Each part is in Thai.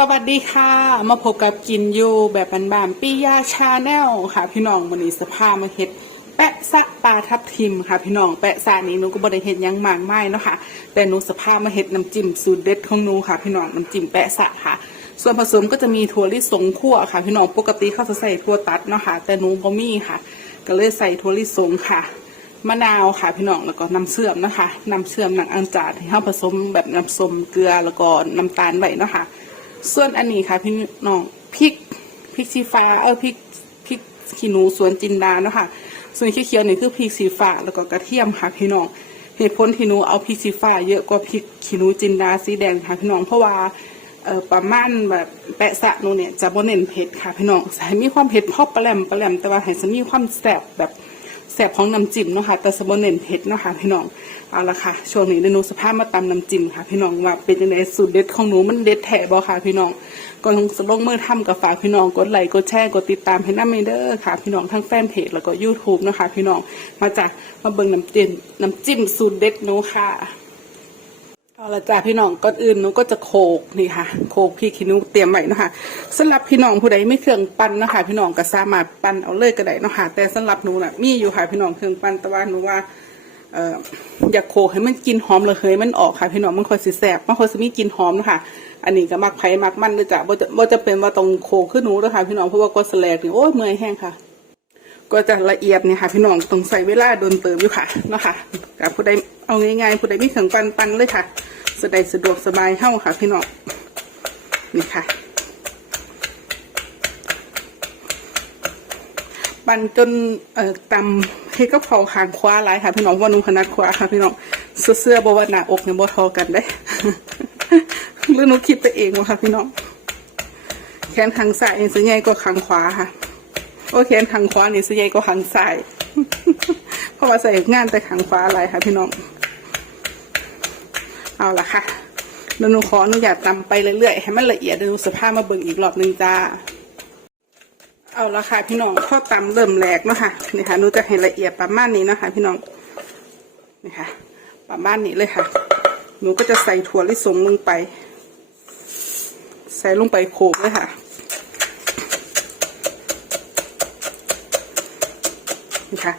สวัสดีค่ะ มาพบกับกินอยู่แบบบานๆปิยาชาแนลค่ะ พี่น้องวันนี้สภามาเฮ็ดแปะซะปลาทับทิมค่ะ พี่น้องแปะซะนี้หนูก็บ่ได้เฮ็ดยังมากมายเนาะค่ะ แต่หนูสภามาเฮ็ดน้ำจิ้มสูตรเด็ดของหนูค่ะ พี่น้องน้ำจิ้มแปะซะค่ะ ส่วนผสมก็จะมีถั่วลิสงคั่วค่ะ พี่น้องปกติเขาจะใส่ถั่วตัดเนาะค่ะ แต่หนูบ่มีค่ะ ก็เลยใส่ถั่วลิสงค่ะมะนาวค่ะพี่น้องแล้วก็น้ำเชื่อมนะคะน้ำเชื่อมหนังอังจาดที่เราผสมแบบน้ำส้มเกลือแล้วก็น้ำตาลไว้นะค่ะ ส่วนอันนี้ค่ะพี่น้องพริกพริกสีฟ้าเออพริกพริกขี้หนูสวนจินดาเนาะค่ะ ส่วนเขียวๆนี่คือพริกสีฟ้าแล้วก็กระเทียมค่ะพี่น้องเหตุผลที่หนูเอาพริกสีฟ้าเยอะกว่าพริกขี้หนูจินดาสีแดงค่ะพี่น้องเพราะว่าเออประมาณแบบแปะสะหนูเนี่ยจะบ่เน้นเผ็ดค่ะพี่น้องให้มีความเผ็ดพอปลาแหลมปลาแหลมแต่ว่าให้จะมีความแซ่บแบบ แสบของน้ำจิ้มเนาะค่ะแต่สมบูรณ์เน้นเผ็ดเนาะค่ะพี่น้องเอาละค่ะช่วงนี้เดี๋ยวหนูสภาพมาตำน้ำจิ้มค่ะ พี่น้องว่าเป็นยังไงสูตรเด็ดของหนูมันเด็ดแท้บ่ค่ะ พี่น้องก่อนลงสลงมือทำกับฝากพี่น้องกดไลค์กดแชร์กดติดตามให้น้ำเมเดอร์ค่ะ พี่น้องทั้งแฟนเพจแล้วก็ยูทูบเนาะค่ะพี่น้องมาจากมาเบิ่งน้ำจิ้มน้ำจิ้มสูตรเด็ดหนูค่ะ เอาละจ้าพี่น้องก่อนอื่นหนูก็จะโขกนี่ค่ะ โขกพริกขี้นูเตรียมไว้นะคะสำหรับพี่น้องผู้ใดไม่เครื่องปั้นนะคะพี่น้องก็สามารถปั้นเอาเลยก็ได้นะคะแต่สำหรับหนูน่ะมีอยู่ค่ะพี่น้องเครื่องปั้นแต่ว่าหนูว่าเอ่ออยากโขกให้มันกินหอมระเหยมันออกค่ะ พี่น้องมันค่อยสิแสบมันค่อยสิมีกินหอมนะคะอันนี้ก็มักไผ่มักมันเลยจ้ะบ่จะบ่จะเป็นว่าต้องโขกขึ้นหนูนะคะพี่น้องเพราะว่าก็แสลกนี่โอ้ยเมื่อยแห้งค่ะ ก็จะละเอียดเนี่ยค่ะพี่น้องต้องใส่เวลาโดนเติมอยู่ค่ะเนาะค่ะกับผู้ใดเอาง่ายๆผู้ใดมีเครื่องปั้นปั้นเลยค่ะสะดวกสะดวกสบายเข้าค่ะพี่น้องนี่ค่ะปันจนเอ่อตำเฮ็ดก็เผาหางคว้าหลายค่ะพี่น้องว่านุ่งขนาดคว้าค่ะพี่น้องเสื้อเสื้อบ่ว่าหนาอกเนี่ยบ่เทอกันได้หรือหนูคิดไปเองวะค่ะพี่น้องแขนทางซ้ายนี่สิใหญ่กว่าขางขวาค่ะ โอเคทางขวานี่สิใหญ่ก็ทางซ้ายเพราะว่าใส่งานแต่ทางขวาอะไรค่ะพี่น้อง เอาละค่ะเดี๋ยวหนูขออนุญาตตำไปเรื่อยๆให้มันละเอียดเดี๋ยวหนูสภาพมาเบิ่งอีกรอบหนึ่งจ้า เอาละค่ะพี่น้องข้อตำเริ่มแหลกเนาะค่ะนี่ค่ะหนูจะให้ละเอียดประมาณนี้นะคะ พี่น้องนี่ค่ะ ประมาณนี้เลยค่ะ หนูก็จะใส่ถั่วลิสงลงไป ใส่ลงไปโขลกเลยค่ะ คะ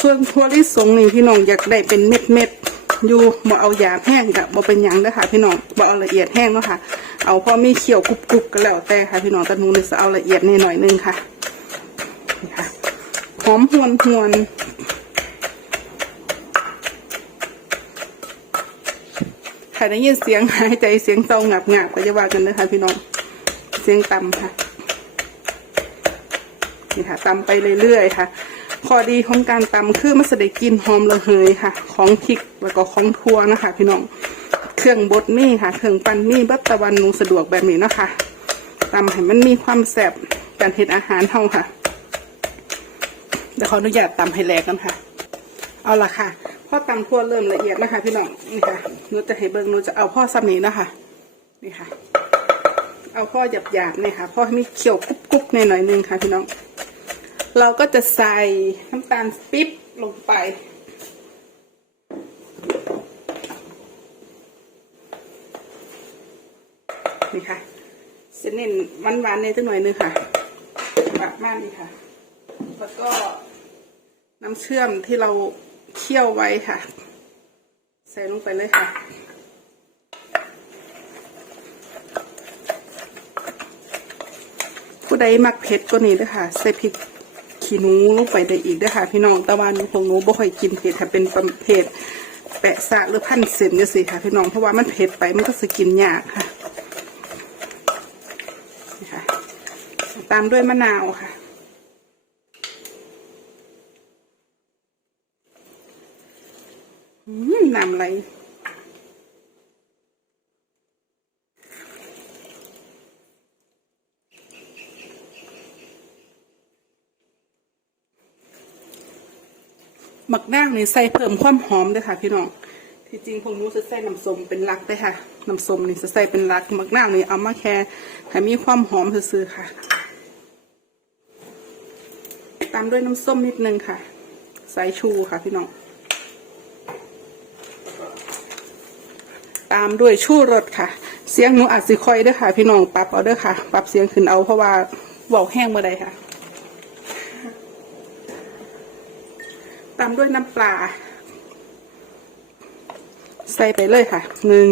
ส่วนถั่วลิสงนี่พี่น้องอยากได้เป็นเม็ดเม็ดๆอยู่บ่เอาหยาบแห้งกับบ่เป็นหยังเด้อค่ะ พี่น้องบ่เอาละเอียดแห้งเนาะค่ะ เอาพอมีเขียวกรุบกรุบๆก็แล้วแต่ค่ะ พี่น้องแต่หนูนี่จะเอาละเอียดนหน่อยนึงค่ะนี่ค่ะหอมหวนหวนใครได้ยินเสียงหายใจเสียงเศร้างับงับก็จะว่ากันนะคะพี่น้องเสียงต่ำค่ะนี่ค่ะตำไปเรื่อยๆค่ะ ข้อดีของการตำคือมันจะได้กลินหอมระเหยค่ะ ของพริกแล้วก็ของทั่วนะคะ พี่น้องเครื่องบดนี่ค่ะ เครื่องปั้นนี่บัตตะวันนูสะดวกแบบนี้นะคะตำให้มันมีความแซ่บการเห็ดอาหารเท่าค่ะเดี๋ยวขออนุญาตตำให้แหลกกันค่ะ เอาละค่ะพ่อตำทั่วเริ่มละเอียดนะคะ พี่น้องนี่ค่ะนูจะให้เบิ้งนูจะเอาพ่อซ้ำนี้นะคะนี่ค่ะ เอาพ่อหยาบๆเนี่ยค่ะพ่อให้มีเขียวกรุบๆในหน่อยนึงค่ะ พี่น้อง เราก็จะใส่น้ำตาลปิ๊บลงไป นี่ค่ะเส้นเน้นหวานๆในจังหน่อยนึงค่ะหวานมากนี่ค่ะ แล้วก็น้ำเชื่อมที่เราเคี่ยวไว้ค่ะ ใส่ลงไปเลยค่ะผู้ใดมักเผ็ดก็นี่เด้วยค่ะ ใส่พริก ขี้หนูลงไปได้อีกด้วยค่ะ พี่น้องแต่ว่านูของหนูบ่ค่อยกินเผ็ดค่ะเป็นประเภทแปะสะหรือพันเส้นก็สิค่ะ พี่น้องเพราะว่ามันเผ็ดไปมันก็สกินยากค่ะนะค่ะตามด้วยมะนาวค่ะ อืมน้ำไหล หมักนางนี่ใส่เพิ่มความหอมด้วยค่ะ พี่น้อง ที่จริงพวกนู้จะใส่น้ำส้มเป็นหลักเลยค่ะ น้ำส้มนี่จะใส่เป็นหลักหมักนางนี่เอามาแค่ให้มีความหอมซื่อๆค่ะ ตามด้วยน้ำส้มนิดนึงค่ะใส่ชูค่ะพี่น้อง ตามด้วยชูรสค่ะ เสียงหนูอาจสิค่อยด้อค่ะ พี่น้องปรับเอาเด้อค่ะ ปรับเสียงขึ้นเอาเพราะว่าเบาแห้งมื่อใดค่ะ ตามด้วยน้ำปลา ใส่ไปเลยค่ะหนึ่ง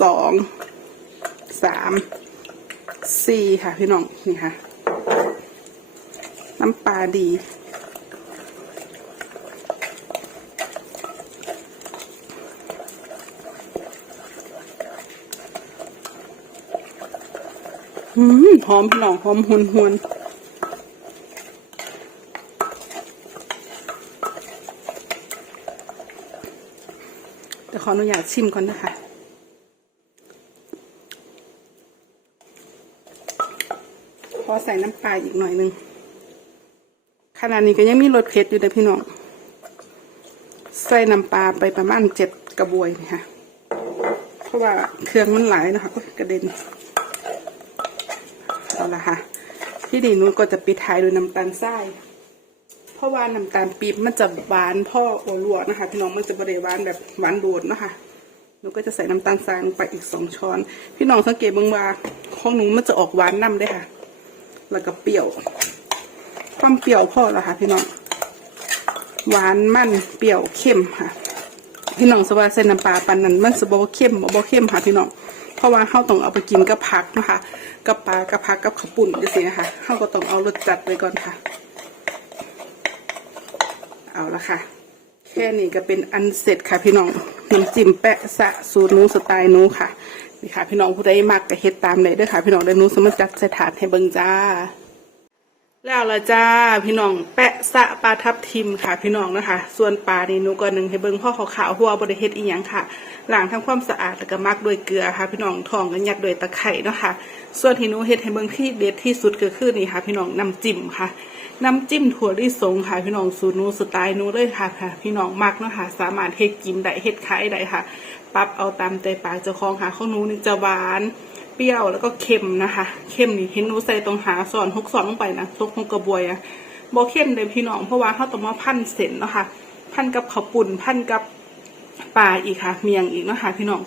สองสามสี่ค่ะพี่น้องนี่ค่ะ น้ำปลาดีอืมหอมพี่น้องหอมหวนหวนเดี๋ยว ขออนุญาตชิมก่อนนะคะขอใส่น้ำปลาอีกหน่อยนึงขณะนี้ก็ยังมีรสเผ็ดอยู่นะพี่น้อง ใส่น้ำปลาไปประมาณเจ็ดกระบวยนี่ค่ะเพราะว่าเครื่องมันหลายนะคะก็กระเด็น เอาละค่ะ ที่ดีนูก็จะปิดท้ายด้วยน้ำตาลทราย เพราะว่าน้ำตาลปี๊บมันจะหวานพ่อโอลวกนะคะพี่น้องมันจะบริหวานแบบหวานโดดนะคะหนูก็จะใส่น้ำตาลทรายลงไปอีกสองช้อน พี่น้องสังเกตเบ้างว่าของหนูมันจะออกหวานนำได้ค่ะ แล้วก็เปรี้ยว ความเปรี้ยวพ่อแล้วค่ะ พี่น้องหวานมันเปรี้ยวเข้มค่ะ พี่น้องสว่าเส้นน้ำปลาปันนั้นมันสบเข้มบ่เข้มค่ะ พี่น้องเพราะว่าเข้าต้องเอาไปกินกับผักนะคะกับปลากับผักกับข้าวปุ่นจังซี่นะคะเขาก็ต้องเอารสจัดไว้ก่อนค่ะ เอาละค่ะ แค่นี้ก็เป็นอันเสร็จค่ะพี่น้องน้ำจิ้มแปะสะสูตรนูสไตล์นูค่ะนี่ค่ะ พี่น้องผู้ใดมักก็เฮ็ดตามได้เด้อค่ะ พี่น้องเดี๋ยวนูสมาจัดสถานให้เบิ่งจ้า แล้วละจ้าพี่น้องแปะสะปลาทับทิมค่ะ พี่น้องนะคะ ส่วนปลานี่หนูก็หนึ่งให้เบิ่งพ่อขาวๆหัวบริเฮ็ดอีหยังค่ะล้างทำความสะอาดแล้วก็มักด้วยเกลือค่ะ พี่น้องทองกันยัดด้วยตะไคร่เนาะค่ะ ส่วนที่หนูเฮ็ดให้เบิ่งที่เด็ดที่สุดก็คือนี่ค่ะ พี่น้องน้ำจิ้มค่ะน้ำจิ้มถั่วลิสงค่ะพี่น้องสูตรนูสไตล์หนูเลยค่ะค่ะ พี่น้องมักเนาะค่ะ สามารถเฮ็ดกินได้เฮ็ดขายได้ค่ะ ปรับเอาตามใจปากเจ้าของค่ะของหนูนี่จะหวาน รี้ยวแล้วก็เค็มนะคะเค็มนี่เห็นหนูใส่ตรงหาสอนหกสอนลงไปนะทกหกกระบวยอะบอเข้มเลยพี่น้องเพราะว่าเขาต้องมาพันเส้นเนาะค่ะพันกับข้าวปุ่นพันกับปลาอีกค่ะ เมียงอีกเนาะค่ะพี่น้อง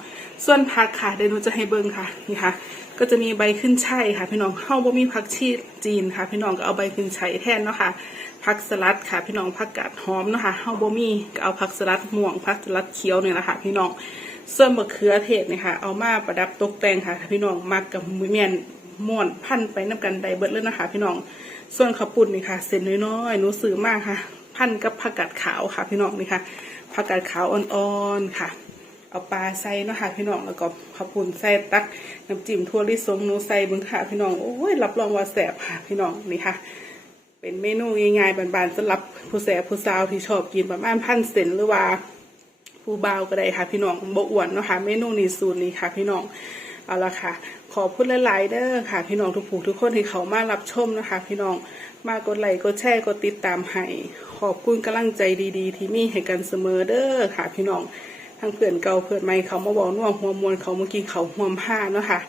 ส่วนผักค่ะเดี๋ยวหนูจะให้เบิ้งค่ะนี่ค่ะ ก็จะมีใบขึ้นช่ายค่ะ พี่น้องเข้าบ่มีผักชีจีนค่ะ พี่น้องก็เอาใบขึ้นช่ายแทนเนาะค่ะผักสลัดค่ะ พี่น้องผักกาดหอมเนาะค่ะเข้าบ่มีก็เอาผักสลัดม่วงผักสลัดเขียวเนี่ยแหละค่ะ พี่น้อง ส่วนมะเขือเทศเนี่ยค่ะเอามาประดับตกแต่งค่ะพี่น้องมักกับมือเมียนม่วนพันไปน้ำกันไดเบิร์ดเลยนะคะ พี่น้อง ส่วนข้าวปุ้นนี่ค่ะ เส้นน้อยๆหนูซื้อมากค่ะ พันกับผักกาดขาวค่ะ พี่น้องนี่ค่ะผักกาดขาวอ่อนๆค่ะ เอาปลาใส่เนาะค่ะพี่น้องแล้วก็ข้าวปุ้นใส่ตักน้ำจิ้มทั่วลิสงหนูใส่บึงค่ะ พี่น้องโอ้ยรับรองว่าแสบค่ะ พี่น้องนี่ค่ะ เป็นเมนูง่ายๆบานๆสำหรับผู้แสบผู้สาวที่ชอบกินประมาณพันเซนหรือว่า ผู้บ่าวก็ได้ค่ะพี่น้องบ่อ้วนเนาะค่ะเมนูนี้สูตรนี้ค่ะพี่น้องเอาละค่ะ ขอพูดหลายๆเด้อค่ะ พี่น้องทุกผู้ทุกคนที่เขามารับชมนะคะ พี่น้องมากดไลค์กดแชร์กดติดตามให้ขอบคุณกำลังใจดีๆ ที่มีให้กันเสมอเด้อค่ะ พี่น้องทั้งเพื่อนเก่าเพื่อนใหม่เขามาบอกน่วมหัวมวลเขาเมื่อกี้เขาห่วมผ้าเนาะค่ะ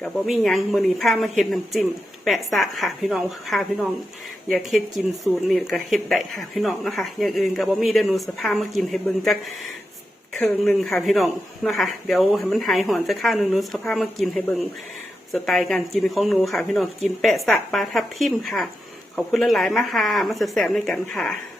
กับบ่มียังมือนี้ผ้ามาเฮ็ดน้ำจิ้มแปะสะค่ะ พี่น้องพาพี่น้อง อยากเฮ็ดกินสูตรนี่ก็เฮ็ดได้ค่ะ พี่น้องนะคะอย่างอื่นก็บ่มีเดนูสภามากินให้เบิ่งจัก เครื่องหนึ่งค่ะพี่น้องนะคะ เดี๋ยวให้มันหายหอนจะข้าวหนึ่งนูสภาพมากินให้เบิ่งสไตล์การกินของหนูค่ะ พี่น้องกินแปะสะปลาทับทิมค่ะ ขอบคุณหลายๆมากค่ะ มาแซ่บๆด้วยกันค่ะ